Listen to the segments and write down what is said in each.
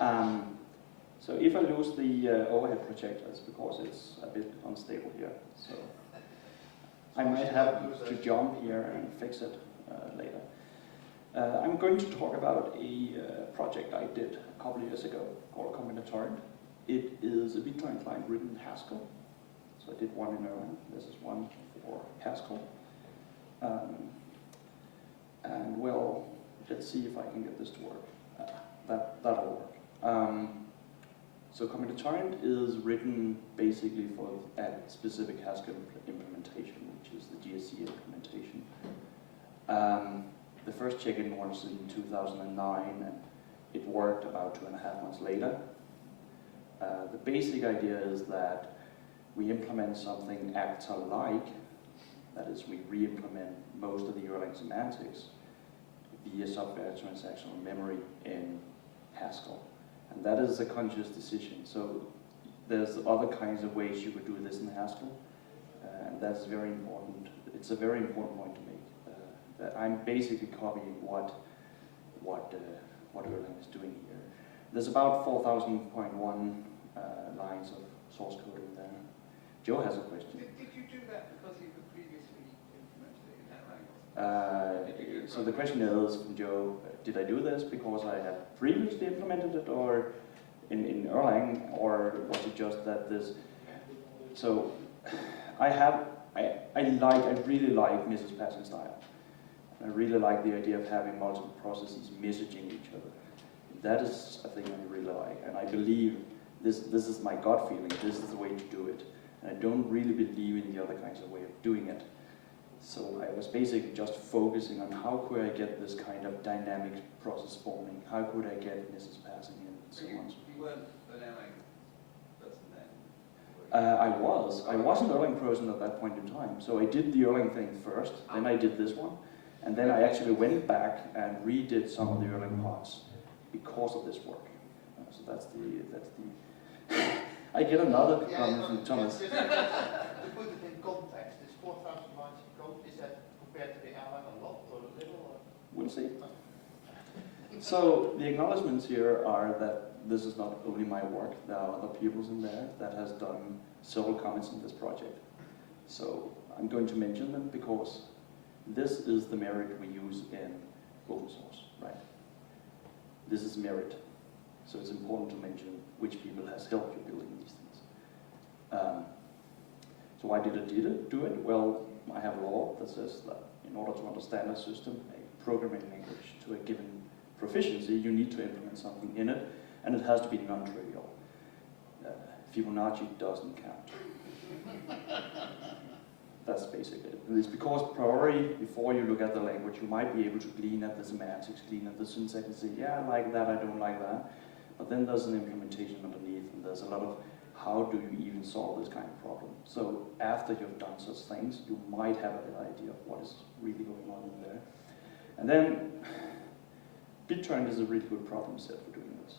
So if I lose the overhead projector, it's because it's a bit unstable here. So I might have to jump here and fix it later. I'm going to talk about a project I did a couple of years ago called Combinatorrent. It is a BitTorrent client written in Haskell. So I did one in Erlang. This is one for Haskell. And well, let's see if I can get this to work. That'll work. So Combinatorrent is written basically for a specific Haskell implementation, which is the GSC implementation. The first check-in was in 2009, and it worked about 2.5 months later. The basic idea is that we implement something actor-like, that is, we re-implement most of the Erlang semantics via software transactional memory in Haskell. And that is a conscious decision. So there's other kinds of ways you could do this in Haskell, and that's very important. It's a very important point to make. That I'm basically copying what Erlang is doing here. There's about 4,000.1 lines of source code in there. Joe has a question. Did you do that because you had previously implemented it in Erlang? So the question is from Joe, did I do this because I had previously implemented it or in Erlang, or was it just that this? So I really like Mrs. Passing style. I really like the idea of having multiple processes messaging each other. That is a thing I really like, and I believe this is my gut feeling, this is the way to do it. And I don't really believe in the other kinds of way of doing it. So I was basically just focusing on how could I get this kind of dynamic process forming, how could I get Mrs. Passing in, and so on. You weren't an Erlang person then? I was an Erlang person at that point in time. So I did the Erlang thing first, then I did this one, and then I actually went back and redid some of the Erlang parts because of this work. So that's the I get another comment from Thomas. To put it in context, this 4,000 lines of code, is that compared to the Erlang a lot or a little? Or? We'll see. So the acknowledgements here are that this is not only my work, there are other people's in there that has done several comments in this project. So I'm going to mention them because this is the merit we use in open source, right? This is merit. So it's important to mention which people has helped you building these things. So why did I do it? Well, I have a law that says that in order to understand a system, a programming language to a given proficiency, you need to implement something in it, and it has to be non-trivial. Fibonacci doesn't count. That's basically it. And it's because priori, before you look at the language, you might be able to glean at the semantics, glean at the syntax, and say, yeah, I like that, I don't like that. But then there's an implementation underneath, and there's a lot of how do you even solve this kind of problem. So after you've done such things, you might have an idea of what is really going on in there. And then BitTorrent is a really good problem set for doing this.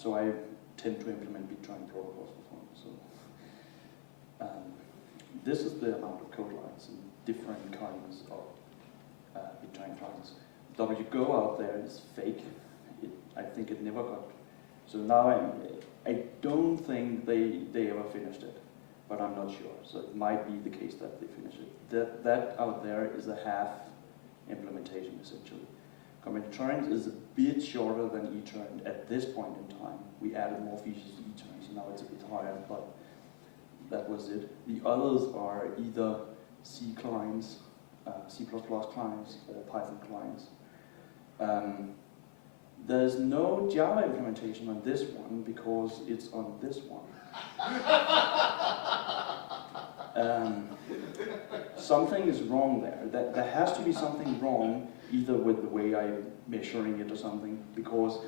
So I tend to implement BitTorrent protocols for fun. So this is the amount of code lines and different kinds of BitTorrent clients. WGO out there is fake. I think it never got. So now I don't think they ever finished it, but I'm not sure. So it might be the case that they finish it. That out there is a half implementation essentially. Combinatorrent is a bit shorter than etorrent at this point in time. We added more features to etorrent, so now it's a bit higher, but that was it. The others are either C clients, C++ clients, or Python clients. There's no Java implementation on this one because it's on this one. Something is wrong there. There has to be something wrong either with the way I'm measuring it or something, because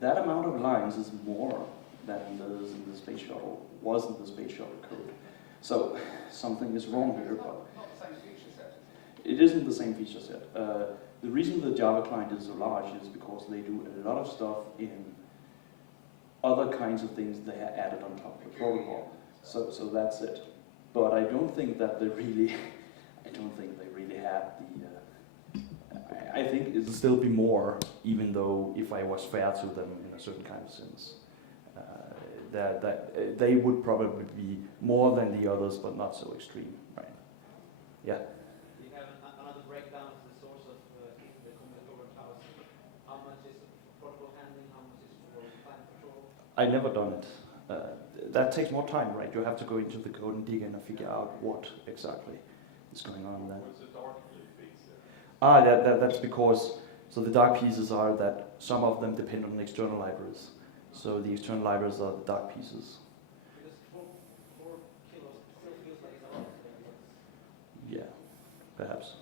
that amount of lines is more than is in the space shuttle, was in the space shuttle code. So something is wrong here. But not the same feature set. It isn't the same feature set. The reason the Java client is so large is because they do a lot of stuff in other kinds of things they have added on top of the protocol. So that's it. But I don't think that they really, had the, I think it'll still be more, even though if I was fair to them in a certain kind of sense. That they would probably be more than the others, but not so extreme, right? Yeah. Do you have another breakdown of the source of keeping the combinatorial house? How much is for protocol handling? How much is for time control? I've never done it. That takes more time, right? You have to go into the code and dig in and figure out what exactly is going on there. What's the dark blue fix there? That's because, so the dark pieces are that some of them depend on external libraries. So the external libraries are the dark pieces. Because 4 kilos still feels like it's a lot. Yeah, perhaps.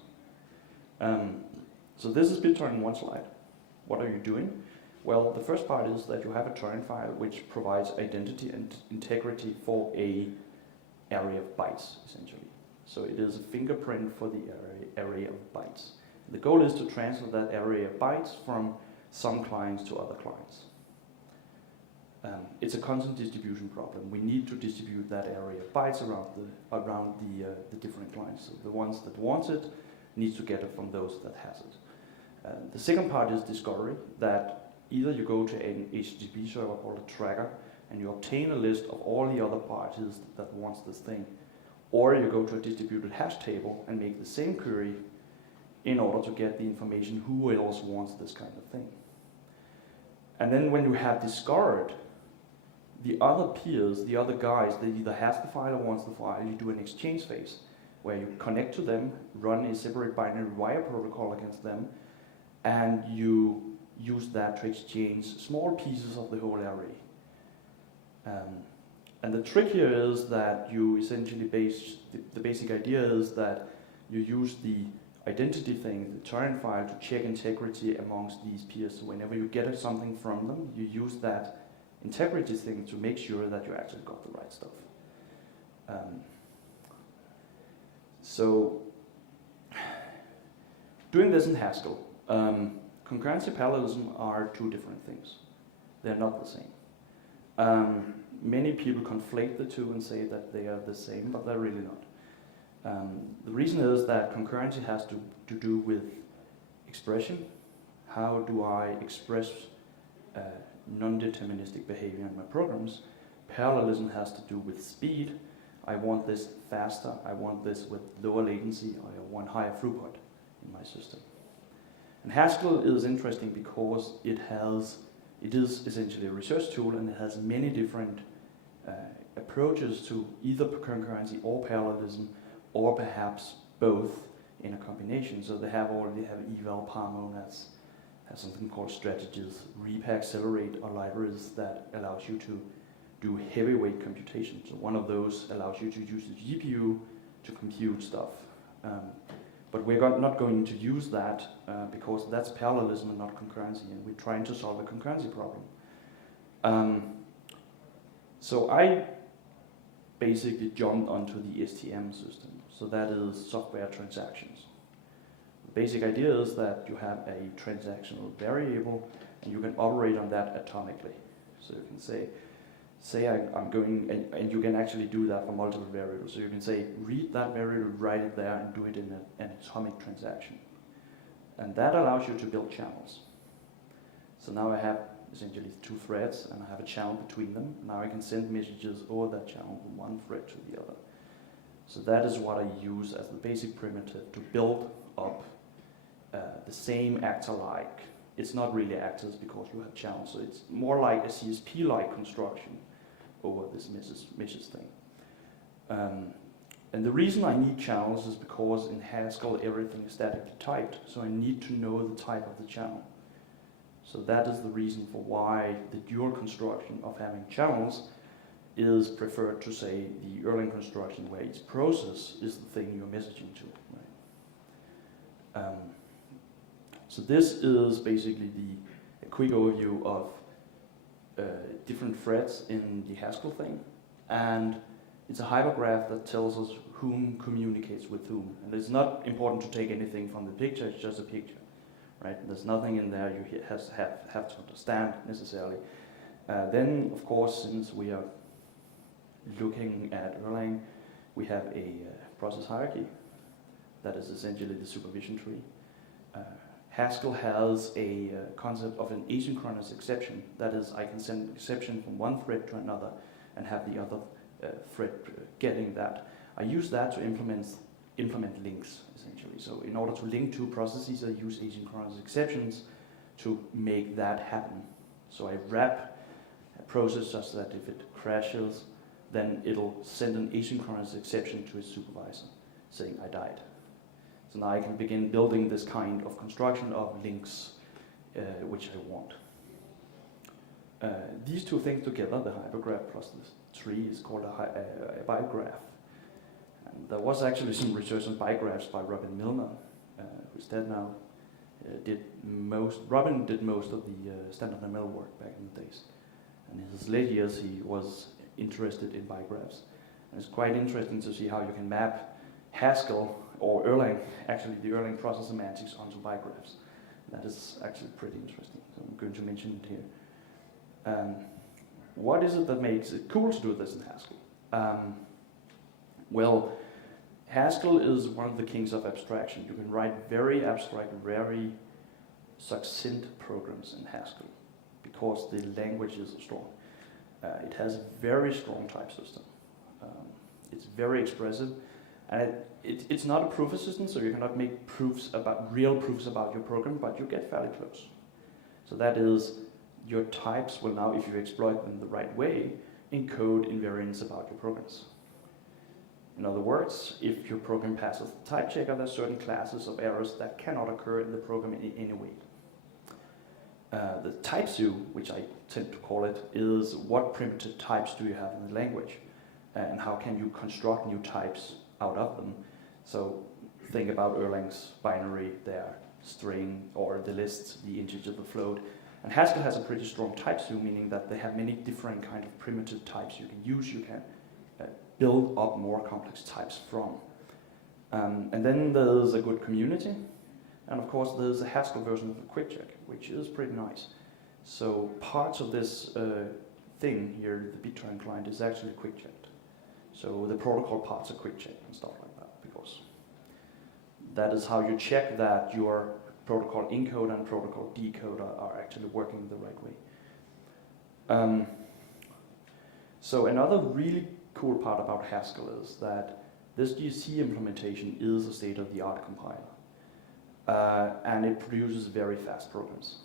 So this is BitTorrent in one slide. What are you doing? Well, the first part is that you have a torrent file which provides identity and integrity for a array of bytes, essentially. So it is a fingerprint for the array of bytes. The goal is to transfer that array of bytes from some clients to other clients. It's a constant distribution problem. We need to distribute that array of bytes around the different clients. So the ones that want it needs to get it from those that has it. The second part is discovery, that either you go to an HTTP server called a tracker and you obtain a list of all the other parties that wants this thing, or you go to a distributed hash table and make the same query in order to get the information who else wants this kind of thing. And then when you have discovered the other peers, the other guys, they either has the file or wants the file, you do an exchange phase where you connect to them, run a separate binary wire protocol against them, and you use that to exchange small pieces of the whole array. And the trick here is that you essentially the basic idea is that you use the identity thing, the torrent file, to check integrity amongst these peers. So whenever you get something from them, you use that integrity thing to make sure that you actually got the right stuff. So doing this in Haskell, concurrency parallelism are two different things. They're not the same. Many people conflate the two and say that they are the same, but they're really not. The reason is that concurrency has to do with expression. How do I express non-deterministic behavior in my programs? Parallelism has to do with speed. I want this faster, I want this with lower latency, I want higher throughput in my system. And Haskell is interesting because it is essentially a research tool, and it has many different approaches to either concurrency or parallelism, or perhaps both in a combination. So they already have eval, parmo, has something called strategies, repack, accelerate are libraries that allows you to do heavyweight computation. So one of those allows you to use the GPU to compute stuff. But we're not going to use that because that's parallelism and not concurrency, and we're trying to solve a concurrency problem. So I basically jumped onto the STM system. So that is software transactions. The basic idea is that you have a transactional variable and you can operate on that atomically. So you can say I'm going, and you can actually do that for multiple variables. So you can say, read that variable, write it there, and do it in an atomic transaction. And that allows you to build channels. So now I have essentially two threads, and I have a channel between them. Now I can send messages over that channel from one thread to the other. So that is what I use as the basic primitive to build up the same actor-like. It's not really actors because you have channels, so it's more like a CSP-like construction over this message thing. And the reason I need channels is because in Haskell everything is statically typed, so I need to know the type of the channel. So that is the reason for why the dual construction of having channels is preferred to, say, the Erlang construction where each process is the thing you're messaging to. Right? So this is basically a quick overview of different threads in the Haskell thing, and it's a hypergraph that tells us whom communicates with whom. And it's not important to take anything from the picture, it's just a picture. Right? There's nothing in there you have to understand necessarily. Then, of course, since we are looking at Erlang, we have a process hierarchy that is essentially the supervision tree. Haskell has a concept of an asynchronous exception. That is, I can send an exception from one thread to another and have the other thread getting that. I use that to implement links, essentially. So in order to link two processes, I use asynchronous exceptions to make that happen. So I wrap a process such that if it crashes, then it'll send an asynchronous exception to its supervisor saying I died. So now I can begin building this kind of construction of links which I want. These two things together, the hypergraph plus the tree, is called a bigraph. And there was actually some research on bigraphs by Robin Milner, who's dead now. Robin did most of the standard ML work back in the days. And in his late years he was interested in bigraphs. And it's quite interesting to see how you can map Haskell or Erlang, actually the Erlang process semantics onto bigraphs. That is actually pretty interesting, so I'm going to mention it here. What is it that makes it cool to do this in Haskell? Well, Haskell is one of the kings of abstraction. You can write very abstract, very succinct programs in Haskell because the language is strong. It has a very strong type system. It's very expressive, and it's not a proof assistant, so you cannot make real proofs about your program, but you get fairly close. So that is, your types will now, if you exploit them the right way, encode invariants about your programs. In other words, if your program passes the type checker, there are certain classes of errors that cannot occur in the program in any way. The type zoo, which I tend to call it, is what primitive types do you have in the language, and how can you construct new types out of them. So think about Erlang's binary, their string, or the list, the integer, the float. And Haskell has a pretty strong type zoo, meaning that they have many different kind of primitive types you can use. You can build up more complex types from. And then there's a good community. And of course there's a Haskell version of the quick check, which is pretty nice. So parts of this thing here, the BitTorrent client, is actually quick checked. So the protocol parts are quick checked and stuff like that, because that is how you check that your protocol encoder and protocol decoder are actually working the right way. So another really cool part about Haskell is that this GC implementation is a state-of-the-art compiler, and it produces very fast programs.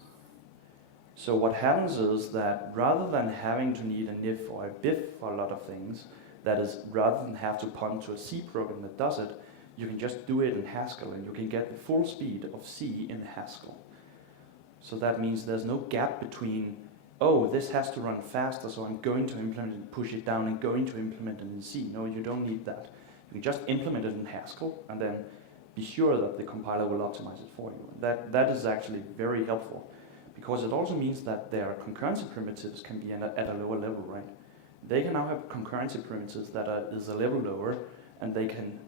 So what happens is that rather than having to need a NIF or a BIF for a lot of things, that is, rather than have to punt to a C program that does it, you can just do it in Haskell, and you can get the full speed of C in Haskell. So that means there's no gap between, oh, this has to run faster, so I'm going to implement it, push it down, and going to implement it in C. No, you don't need that. You can just implement it in Haskell, and then be sure that the compiler will optimize it for you. That is actually very helpful, because it also means that their concurrency primitives can be at a lower level, right? They can now have concurrency primitives that is a level lower, and they can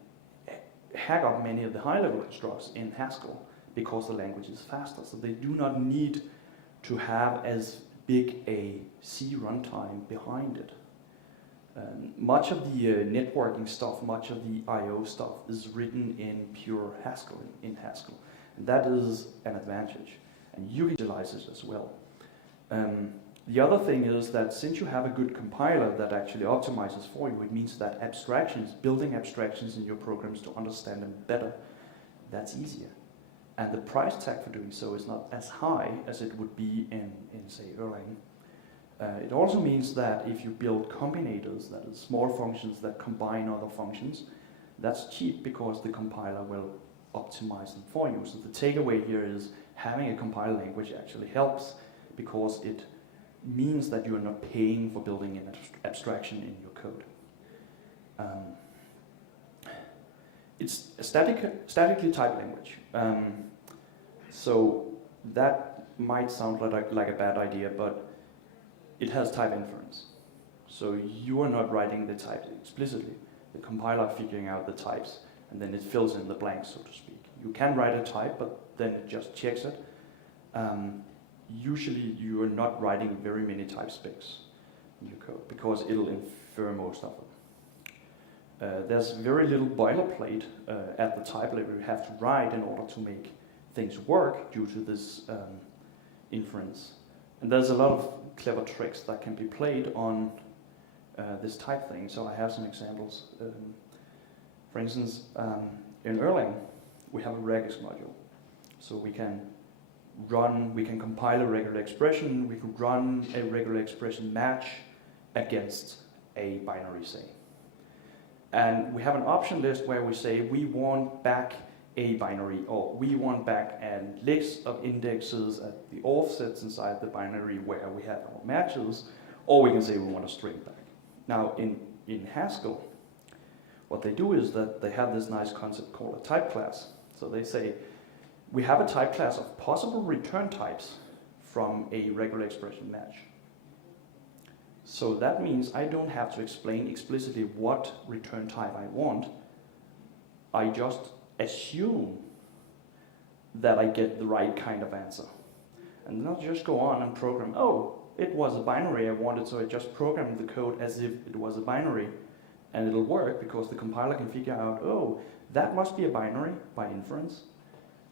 hack up many of the high-level constructs in Haskell because the language is faster. So they do not need to have as big a C runtime behind it. Much of the networking stuff, much of the I/O stuff is written in pure Haskell, in Haskell. And that is an advantage. And you can utilize it as well. The other thing is that since you have a good compiler that actually optimizes for you, it means that building abstractions in your programs to understand them better, that's easier. And the price tag for doing so is not as high as it would be in say, Erlang. It also means that if you build combinators, that is small functions that combine other functions, that's cheap because the compiler will optimize them for you. So the takeaway here is having a compiler language actually helps, because it means that you are not paying for building an abstraction in your code. It's a statically typed language. So that might sound like a bad idea, but it has type inference. So you are not writing the types explicitly. The compiler figuring out the types, and then it fills in the blanks, so to speak. You can write a type, but then it just checks it. Usually you are not writing very many type specs in your code, because it'll infer most of them. There's very little boilerplate at the type level you have to write in order to make things work due to this inference. And there's a lot of clever tricks that can be played on this type thing. So I have some examples. For instance, in Erlang, we have a regex module. So we can compile a regular expression, we can run a regular expression match against a binary, say. And we have an option list where we say we want back a binary, or we want back a list of indexes at the offsets inside the binary where we have our matches, or we can say we want a string back. Now in Haskell, what they do is that they have this nice concept called a type class. So they say, we have a type class of possible return types from a regular expression match. So that means I don't have to explain explicitly what return type I want. I just assume that I get the right kind of answer. And not just go on and program, oh, it was a binary I wanted, so I just programmed the code as if it was a binary, and it'll work because the compiler can figure out, oh, that must be a binary by inference.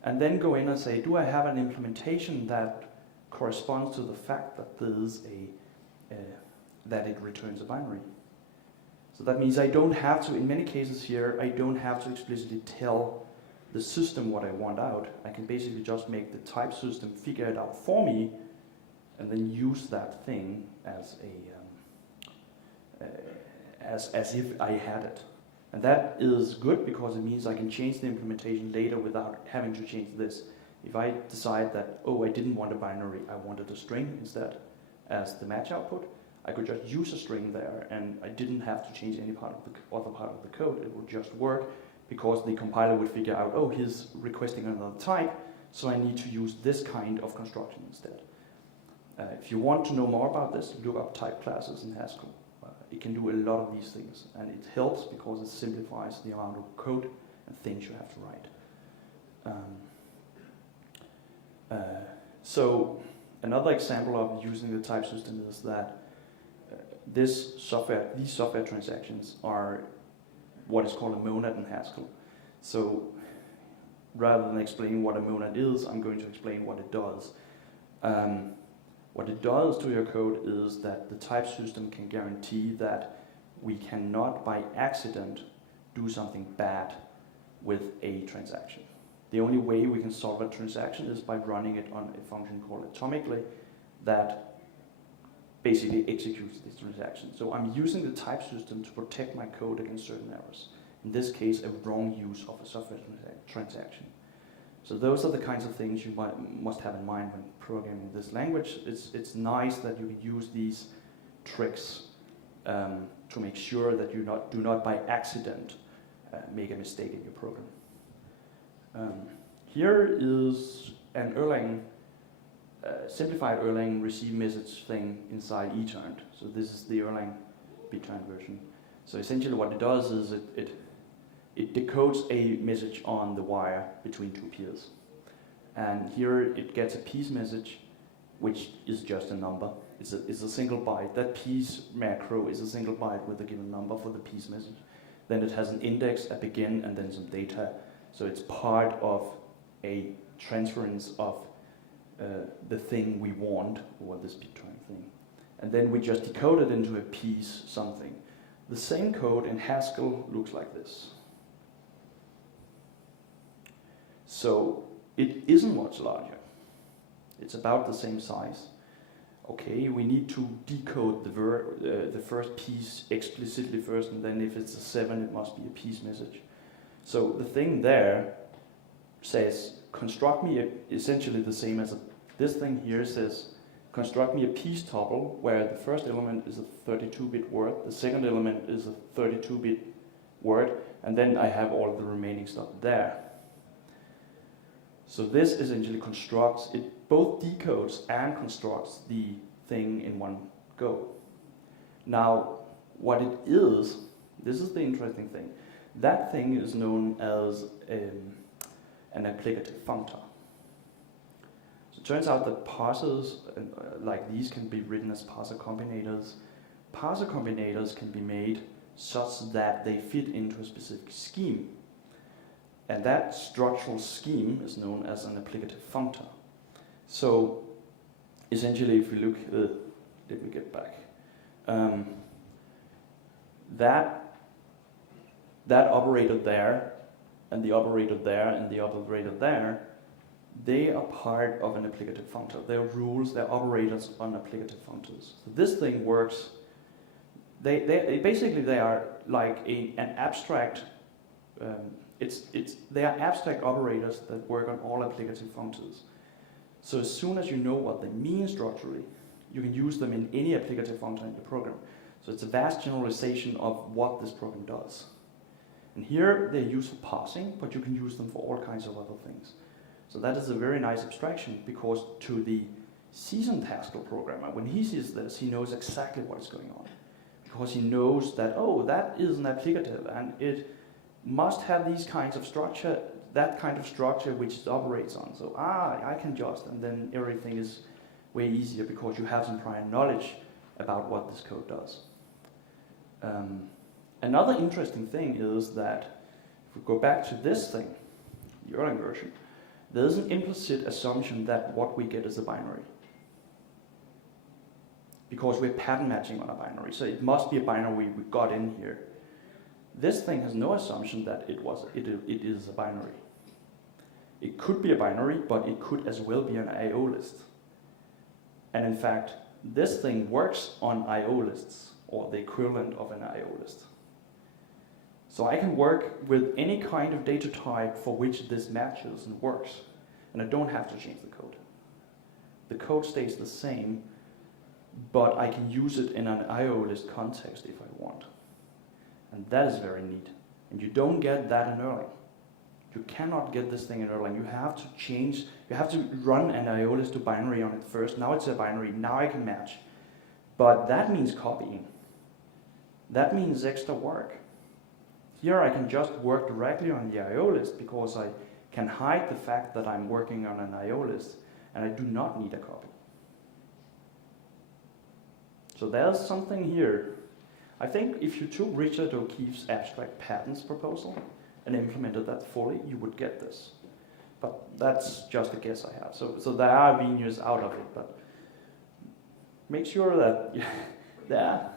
And then go in and say, do I have an implementation that corresponds to the fact that there's that it returns a binary? So that means I don't have to, in many cases here, I don't have to explicitly tell the system what I want out. I can basically just make the type system figure it out for me, and then use that thing as as if I had it. And that is good because it means I can change the implementation later without having to change this. If I decide that, oh, I didn't want a binary, I wanted a string instead as the match output, I could just use a string there, and I didn't have to change any part of the other part of the code. It would just work because the compiler would figure out, oh, he's requesting another type, so I need to use this kind of construction instead. If you want to know more about this, look up type classes in Haskell. It can do a lot of these things, and it helps because it simplifies the amount of code and things you have to write. So another example of using the type system is that these software transactions are what is called a monad in Haskell. So rather than explaining what a monad is, I'm going to explain what it does. What it does to your code is that the type system can guarantee that we cannot by accident do something bad with a transaction. The only way we can solve a transaction is by running it on a function called atomically that basically executes this transaction. So I'm using the type system to protect my code against certain errors. In this case, a wrong use of a software transaction. So those are the kinds of things you must have in mind when programming this language. It's nice that you can use these tricks to make sure that you do not by accident make a mistake in your program. Here is an Erlang, simplified Erlang receive message thing inside etorrent. So this is the Erlang BitTorrent version. So essentially what it does is it decodes a message on the wire between two peers. And here it gets a piece message, which is just a number. It's a single byte. That piece macro is a single byte with a given number for the piece message. Then it has an index, a begin, and then some data. So it's part of a transference of the thing we want, or this BitTorrent thing. And then we just decode it into a piece something. The same code in Haskell looks like this. So it isn't much larger. It's about the same size. Okay, we need to decode the first piece explicitly first, and then if it's a 7, it must be a piece message. So the thing there says, construct me essentially the same as this thing here says, construct me a piece tuple where the first element is a 32-bit word, the second element is a 32-bit word, and then I have all of the remaining stuff there. So this essentially constructs, it both decodes and constructs the thing in one go. Now, what it is, this is the interesting thing. That thing is known as an applicative functor. So it turns out that parsers like these can be written as parser combinators. Parser combinators can be made such that they fit into a specific scheme. And that structural scheme is known as an applicative functor. So essentially, if we look, let me get back. That operator there, and the operator there, and the operator there, they are part of an applicative functor. They're rules, they're operators on applicative functors. So this thing works. They are like an abstract. They are abstract operators that work on all applicative functors. So as soon as you know what they mean structurally, you can use them in any applicative functor in your program. So it's a vast generalization of what this program does. And here they're used for parsing, but you can use them for all kinds of other things. So that is a very nice abstraction, because to the seasoned Haskell programmer, when he sees this, he knows exactly what is going on. Because he knows that, oh, that is an applicative, and it must have these kinds of structure, that kind of structure which it operates on. So, I can just, and then everything is way easier because you have some prior knowledge about what this code does. Another interesting thing is that if we go back to this thing, the Erlang version, there's an implicit assumption that what we get is a binary. Because we're pattern matching on a binary, so it must be a binary we got in here. This thing has no assumption that it is a binary. It could be a binary, but it could as well be an I/O list. And in fact, this thing works on I/O lists, or the equivalent of an I/O list. So I can work with any kind of data type for which this matches and works, and I don't have to change the code. The code stays the same, but I can use it in an I/O list context if I want. And that is very neat. And you don't get that in Erlang. You cannot get this thing in Erlang. You have to change, you have to run an I/O list to binary on it first. Now it's a binary, now I can match. But that means copying. That means extra work. Here I can just work directly on the I/O list because I can hide the fact that I'm working on an I/O list, and I do not need a copy. So there's something here. I think if you took Richard O'Keefe's abstract patterns proposal and implemented that fully, you would get this. But that's just a guess I have. So there are venues out of it, but make sure that there.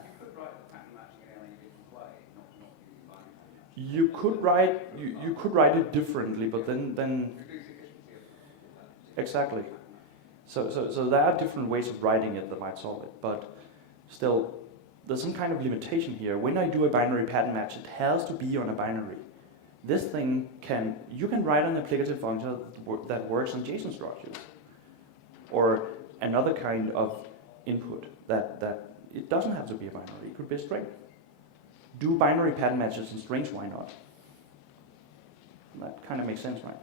You could write it differently, but then exactly. So there are different ways of writing it that might solve it, but still, there's some kind of limitation here. When I do a binary pattern match, it has to be on a binary. This thing you can write an applicative function that works on JSON structures, or another kind of input that it doesn't have to be a binary. It could be a string. Do binary pattern matches in strings, why not? That kind of makes sense, right?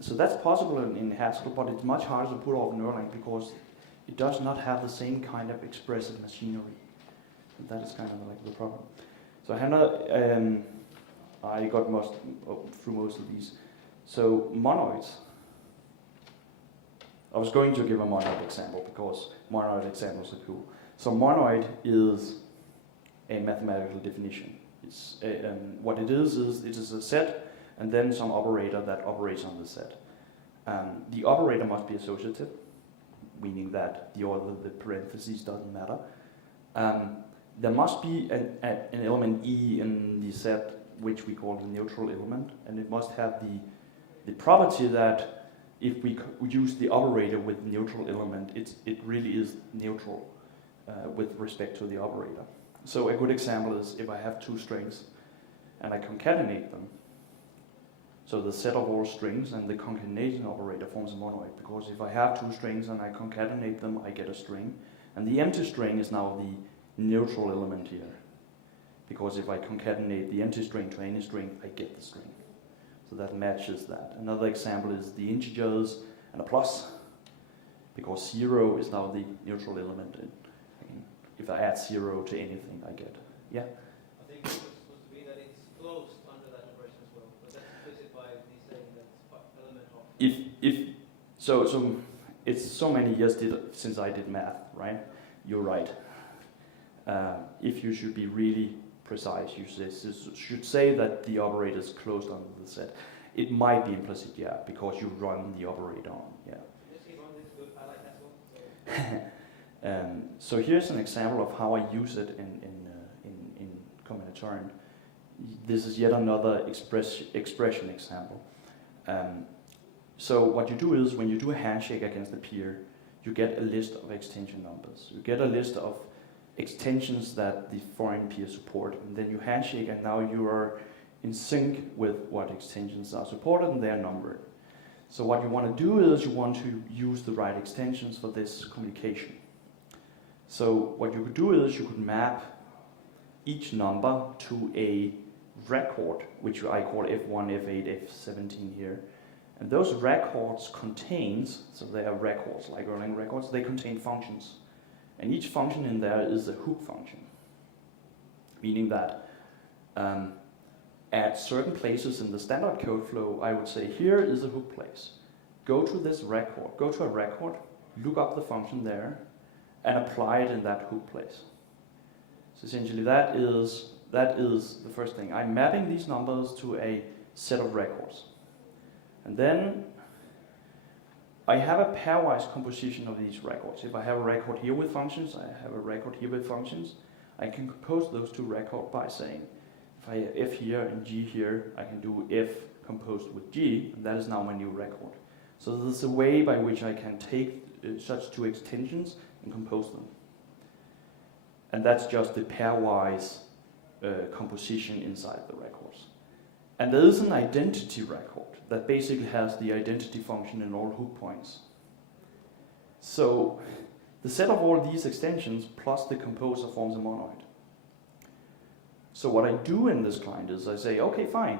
So that's possible in Haskell, but it's much harder to pull off in Erlang because it does not have the same kind of expressive machinery. And that is kind of like the problem. So I got through most of these. So monoids. I was going to give a monoid example because monoid examples are cool. So monoid is a mathematical definition. It's what it is it is a set and then some operator that operates on the set. The operator must be associative, meaning that the order of the parentheses doesn't matter. There must be an element E in the set which we call the neutral element, and it must have the property that if we use the operator with neutral element, it really is neutral with respect to the operator. So a good example is if I have two strings and I concatenate them. So the set of all strings and the concatenation operator forms a monoid, because if I have two strings and I concatenate them, I get a string. And the empty string is now the neutral element here. Because if I concatenate the empty string to any string, I get the string. So that matches that. Another example is the integers and a plus, because 0 is now the neutral element. If I add 0 to anything, I get. Yeah? I think it's supposed to be that it's closed under that operation as well, but that's implicit by the saying that it's element of. So it's so many years since I did math, right? You're right. If you should be really precise. You should say that the operator is closed under the set. It might be implicit, yeah, because you run the operator on, yeah. Just keep on, this is good. I like Haskell. So here's an example of how I use it in Combinatorrent. This is yet another expression example. So what you do is when you do a handshake against a peer, you get a list of extension numbers. You get a list of extensions that the foreign peer support, and then you handshake, and now you are in sync with what extensions are supported, and they are numbered. So what you want to do is you want to use the right extensions for this communication. So what you could do is you could map each number to a record, which I call F1, F8, F17 here. And those records contains, so they are records, like Erlang records, they contain functions. And each function in there is a hook function. Meaning that at certain places in the standard code flow, I would say, here is a hook place. Go to this record, go to a record, look up the function there, and apply it in that hook place. So essentially that is the first thing. I'm mapping these numbers to a set of records. And then I have a pairwise composition of these records. If I have a record here with functions, I have a record here with functions, I can compose those two records by saying, if I have F here and G here, I can do F composed with G, and that is now my new record. So there's a way by which I can take such two extensions and compose them. And that's just the pairwise composition inside the records. And there is an identity record that basically has the identity function in all hook points. So the set of all these extensions plus the composer forms a monoid. So what I do in this client is I say, okay, fine,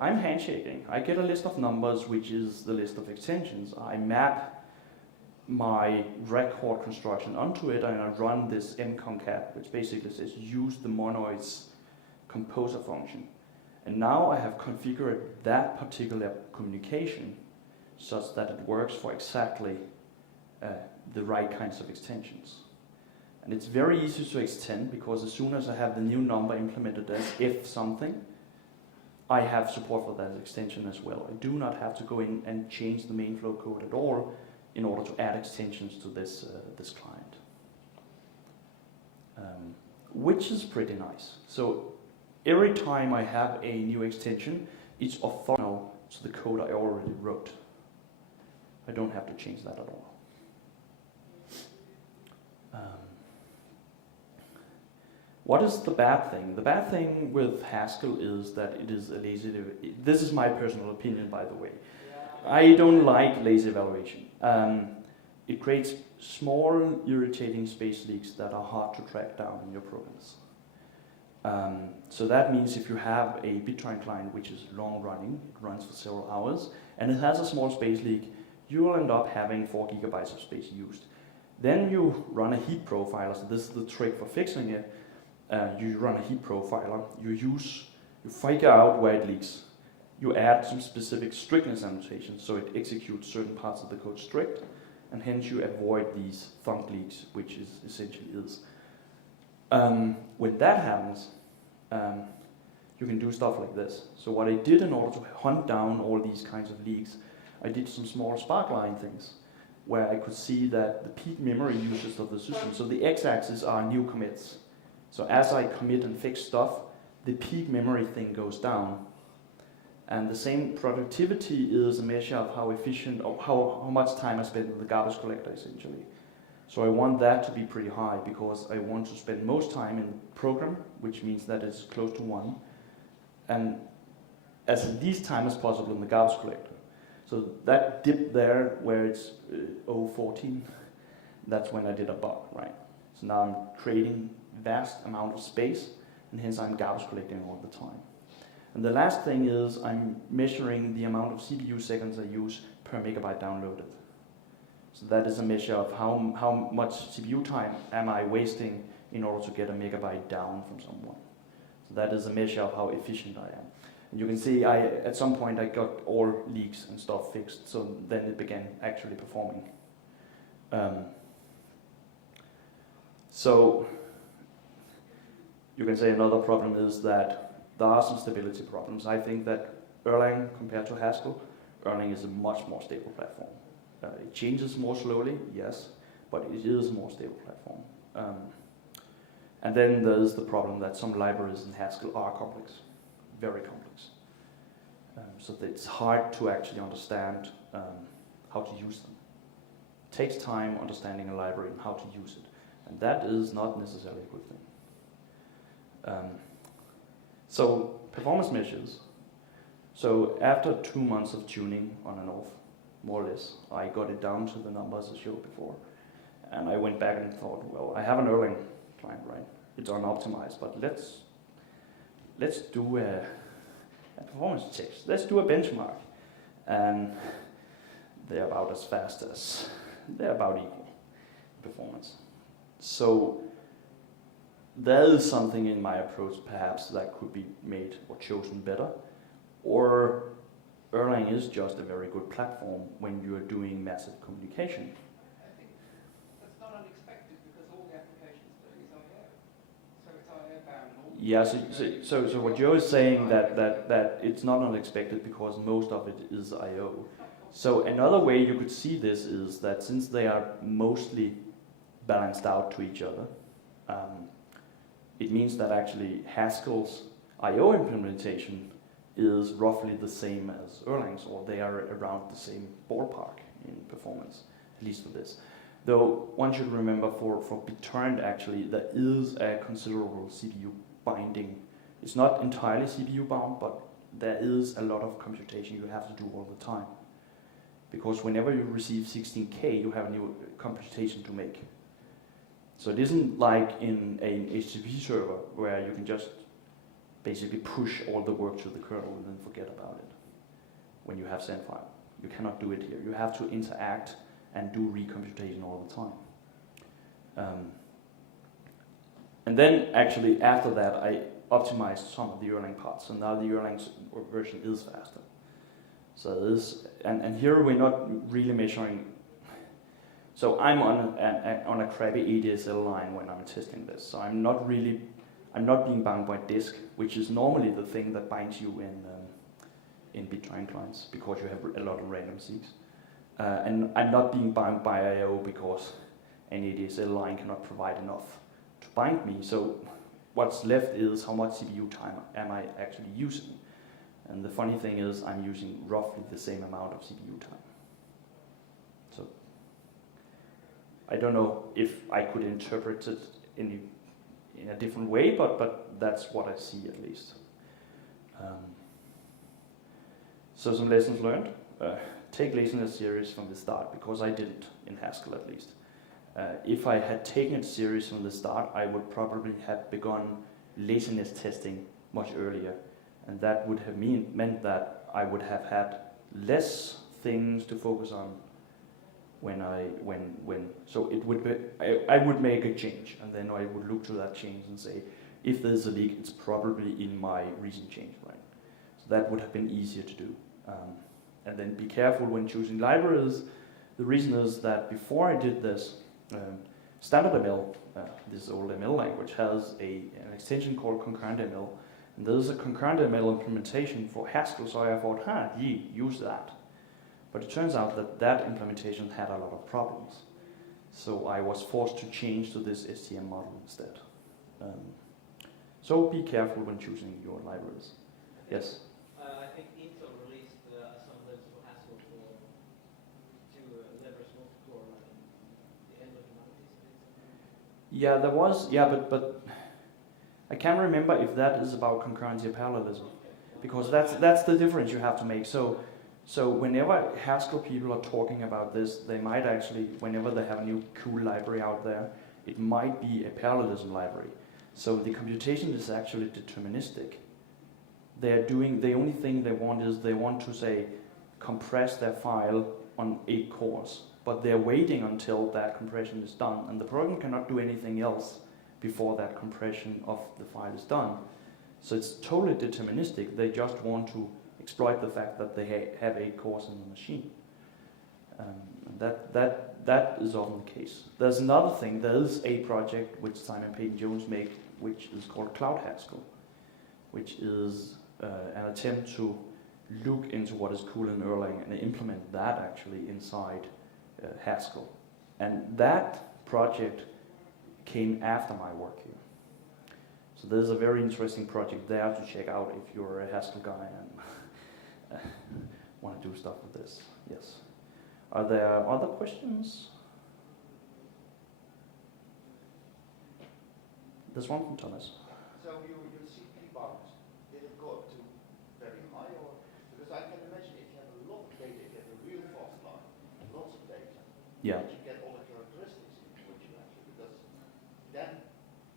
I'm handshaking. I get a list of numbers, which is the list of extensions. I map my record construction onto it, and I run this mconcat, which basically says use the monoid's composer function. And now I have configured that particular communication such that it works for exactly the right kinds of extensions. And it's very easy to extend, because as soon as I have the new number implemented as if something, I have support for that extension as well. I do not have to go in and change the main flow code at all in order to add extensions to this client, which is pretty nice. So every time I have a new extension, it's orthogonal to the code I already wrote. I don't have to change that at all. What is the bad thing? The bad thing with Haskell is that it is a lazy. This is my personal opinion, by the way. I don't like lazy evaluation. It creates small, irritating space leaks that are hard to track down in your programs. So that means if you have a BitTorrent client which is long running, it runs for several hours, and it has a small space leak, you will end up having 4 gigabytes of space used. Then you run a heap profiler, so this is the trick for fixing it. You run a heap profiler, you figure out where it leaks. You add some specific strictness annotations so it executes certain parts of the code strict, and hence you avoid these thunk leaks, which is essentially is. When that happens, you can do stuff like this. So what I did in order to hunt down all these kinds of leaks, I did some small sparkline things where I could see that the peak memory usage of the system, so the x-axis are new commits. So as I commit and fix stuff, the peak memory thing goes down. And the same productivity is a measure of how efficient, or how much time I spend with the garbage collector, essentially. So I want that to be pretty high, because I want to spend most time in the program, which means that it's close to 1, and as least time as possible in the garbage collector. So that dip there, where it's 0.14, that's when I did a bug, right? So now I'm creating vast amount of space, and hence I'm garbage collecting all the time. And the last thing is I'm measuring the amount of CPU seconds I use per megabyte downloaded. So that is a measure of how much CPU time am I wasting in order to get a megabyte down from someone. So that is a measure of how efficient I am. And you can see at some point I got all leaks and stuff fixed, so then it began actually performing. you can say another problem is that there are some stability problems. I think that Erlang, compared to Haskell, Erlang is a much more stable platform. It changes more slowly, yes, but it is a more stable platform. And then there's the problem that some libraries in Haskell are complex, very complex. So that it's hard to actually understand how to use them. It takes time understanding a library and how to use it, and that is not necessarily a good thing. So performance measures. So after 2 months of tuning on and off, more or less, I got it down to the numbers I showed before. And I went back and thought, well, I have an Erlang client, right? It's unoptimized, but let's do a performance check. Let's do a benchmark. And they're about as fast as, they're about equal in performance. So there is something in my approach perhaps that could be made or chosen better, or Erlang is just a very good platform when you are doing massive communication. I think that's not unexpected because all the applications doing is I/O. So it's I/O bound and all. Yeah, so what Joe is saying that it's not unexpected because most of it is I/O. So another way you could see this is that since they are mostly balanced out to each other, it means that actually Haskell's I/O implementation is roughly the same as Erlang's, or they are around the same ballpark in performance, at least for this. Though one should remember for BitTorrent actually there is a considerable CPU binding. It's not entirely CPU bound, but there is a lot of computation you have to do all the time. Because whenever you receive 16K, you have a new computation to make. So it isn't like in an HTTP server where you can just basically push all the work to the kernel and then forget about it when you have send file. You cannot do it here. You have to interact and do recomputation all the time. And then actually after that I optimized some of the Erlang parts, and now the Erlang version is faster. So this, and here we're not really measuring. So I'm on a crappy ADSL line when I'm testing this. So I'm not being bound by disk, which is normally the thing that binds you in BitTorrent clients because you have a lot of random seeks. And I'm not being bound by I/O because an ADSL line cannot provide enough to bind me. So what's left is how much CPU time am I actually using. And the funny thing is I'm using roughly the same amount of CPU time. So I don't know if I could interpret it in a different way, but that's what I see at least. So some lessons learned. Take laziness serious from the start, because I didn't in Haskell at least. If I had taken it serious from the start, I would probably have begun laziness testing much earlier, and that would have meant that I would have had less things to focus on so it would be, I would make a change, and then I would look to that change and say, if there's a leak, it's probably in my recent change, right? So that would have been easier to do. And then be careful when choosing libraries. The reason is that before I did this, standard ML, this old ML language, has an extension called concurrent ML, and there's a concurrent ML implementation for Haskell, so I thought, use that. But it turns out that implementation had a lot of problems. So I was forced to change to this STM model instead. So be careful when choosing your libraries. Yes? I think Intel released some lists for Haskell to leverage multi-core in the end of the 90s. Yeah, there was, but I can't remember if that is about concurrency or parallelism. Because that's the difference you have to make. So whenever Haskell people are talking about this, they might actually, whenever they have a new cool library out there, it might be a parallelism library. So the computation is actually deterministic. The only thing they want is they want to say compress their file on 8 cores, but they're waiting until that compression is done, and the program cannot do anything else before that compression of the file is done. So it's totally deterministic. They just want to exploit the fact that they have 8 cores in the machine. that is often the case. There's another thing. There is a project which Simon Peyton-Jones made, which is called Cloud Haskell, which is an attempt to look into what is cool in Erlang and implement that actually inside Haskell. And that project came after my work here. So there's a very interesting project there to check out if you're a Haskell guy and want to do stuff with this. Yes. Are there other questions? There's one from Thomas. So your CPU bounds, did it go up to very high, or because I can imagine if you have a lot of data, if you have a real fast line, lots of data, Yeah. that you get all the characteristics in what you actually, because then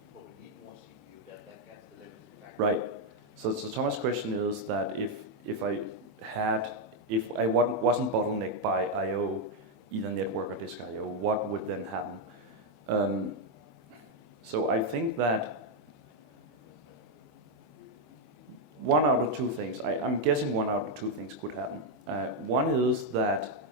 you probably need more CPU that gets the limiting factor. Right. So Thomas' question is that if I wasn't bottlenecked by I/O, either network or disk I/O, what would then happen? So I think that one out of two things. I'm guessing one out of two things could happen. One is that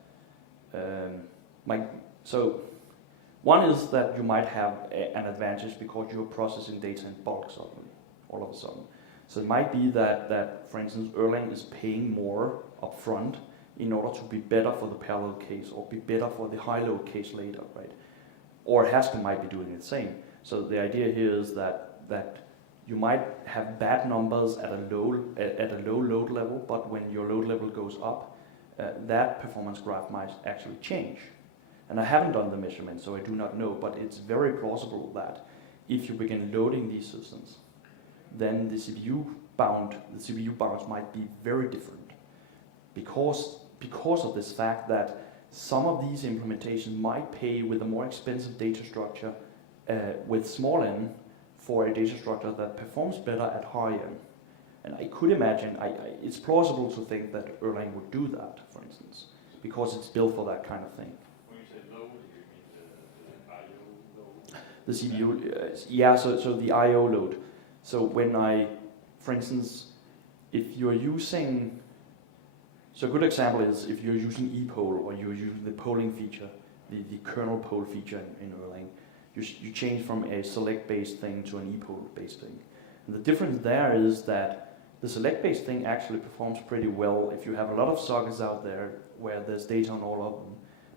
you might have an advantage because you're processing data in bulk suddenly, all of a sudden. So it might be that for instance, Erlang is paying more upfront in order to be better for the parallel case or be better for the high-load case later, right? Or Haskell might be doing the same. So the idea here is that you might have bad numbers at a low load level, but when your load level goes up, that performance graph might actually change. And I haven't done the measurement, so I do not know, but it's very plausible that if you begin loading these systems, then the CPU bounds might be very different because of this fact that some of these implementations might pay with a more expensive data structure with small n for a data structure that performs better at high n. And I could imagine, it's plausible to think that Erlang would do that, for instance, because it's built for that kind of thing. When you say load, you mean the I/O load? The CPU, yeah, so the I/O load. So when for instance, if you're using, so a good example is if you're using epoll or you're using the polling feature, the kernel poll feature in Erlang, you change from a select-based thing to an epoll-based thing. And the difference there is that the select-based thing actually performs pretty well if you have a lot of sockets out there where there's data on all of them.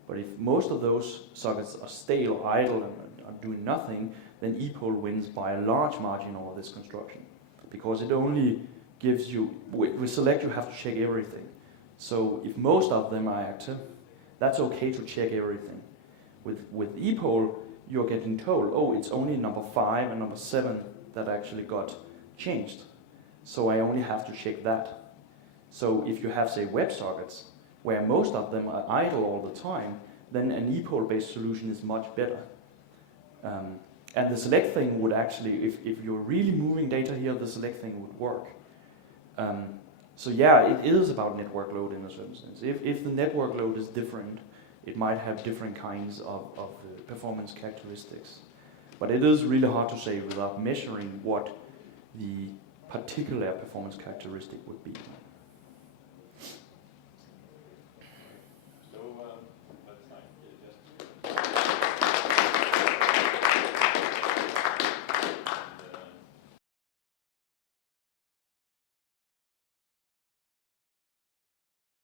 But if most of those sockets are stale, idle, and are doing nothing, then epoll wins by a large margin over this construction. Because it only gives you, with select you have to check everything. So if most of them are active, that's okay to check everything. With epoll, you're getting told, oh, it's only number 5 and number 7 that actually got changed. So I only have to check that. So if you have, say, WebSockets, where most of them are idle all the time, then an epoll-based solution is much better. And the select thing would actually, if you're really moving data here, the select thing would work. So yeah, it is about network load in a certain sense. If the network load is different, it might have different kinds of performance characteristics. But it is really hard to say without measuring what the particular performance characteristic would be.